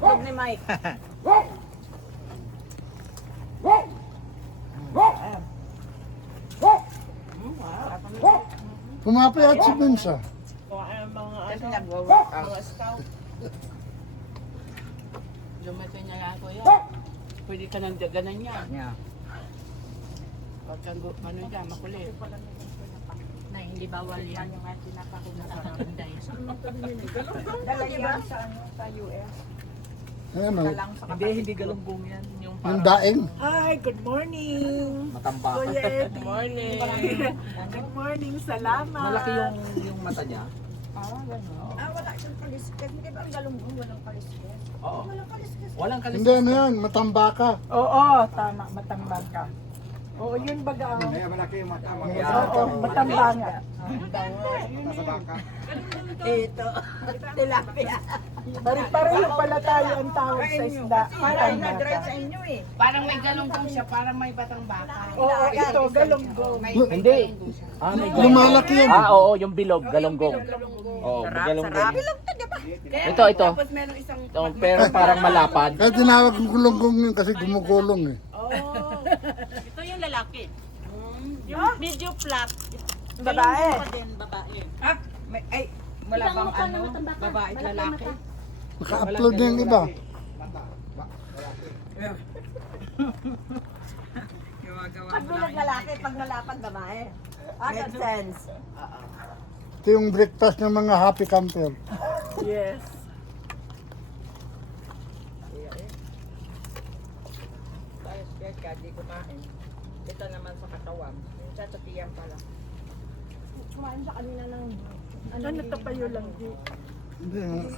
Huwag ni Mike. Pumapayat si Bensa. Kasi nag-workout. Dumating niya yan, kuya. Pwede ka nang daganan yan. Yeah. Pag kang ano dyan, makulit. Na hindi bawal yan. Yung nga sinapakunta ng Inday. Dala yan sa US. Ayan o. Hindi galunggong yan. Yung Yung daing. Hi, good morning. matamba. Kuya Eddie. Morning. Good morning, salamat. Malaki yung mata niya. Wala siyang kaliskes. Hindi ba ang galunggong walang kaliskes? Oo. Walang kaliskes. Walang Hindi ano yan, matamba ka. Oo, tama, matambang ka. Oo, yun baga ang... malaki yung mata. Oo, matambangan. Ito. Tilapia. Pare-pareho pala tayo ang tawag sa isda. Parang na-drive sa inyo eh. Parang may galunggong siya, parang may batang baka. Oo, ito, galunggong. Hindi. May Lumalaki yan. oo, yung bilog, galunggong. Oo, galunggong. Bilog to, di ba? Ito. Tapos meron isang... Pero parang malapad. Kaya tinawag ng gulong-gulong yun kasi gumugulong eh. Ito yung lalaki. Yung medyo flat. Babae. Ah, ay, wala bang ano? Babae at lalaki? Naka-upload na yung iba. Pag bilag lalaki, pag nalapad babae. Good sense. Ito yung breakfast ng mga happy camper. Yes. Kaya di kumain. Ito naman sa katawan. Yung tsatatiyan pala. Kumain siya kanina ng... Ano tapayo lang di. Hindi,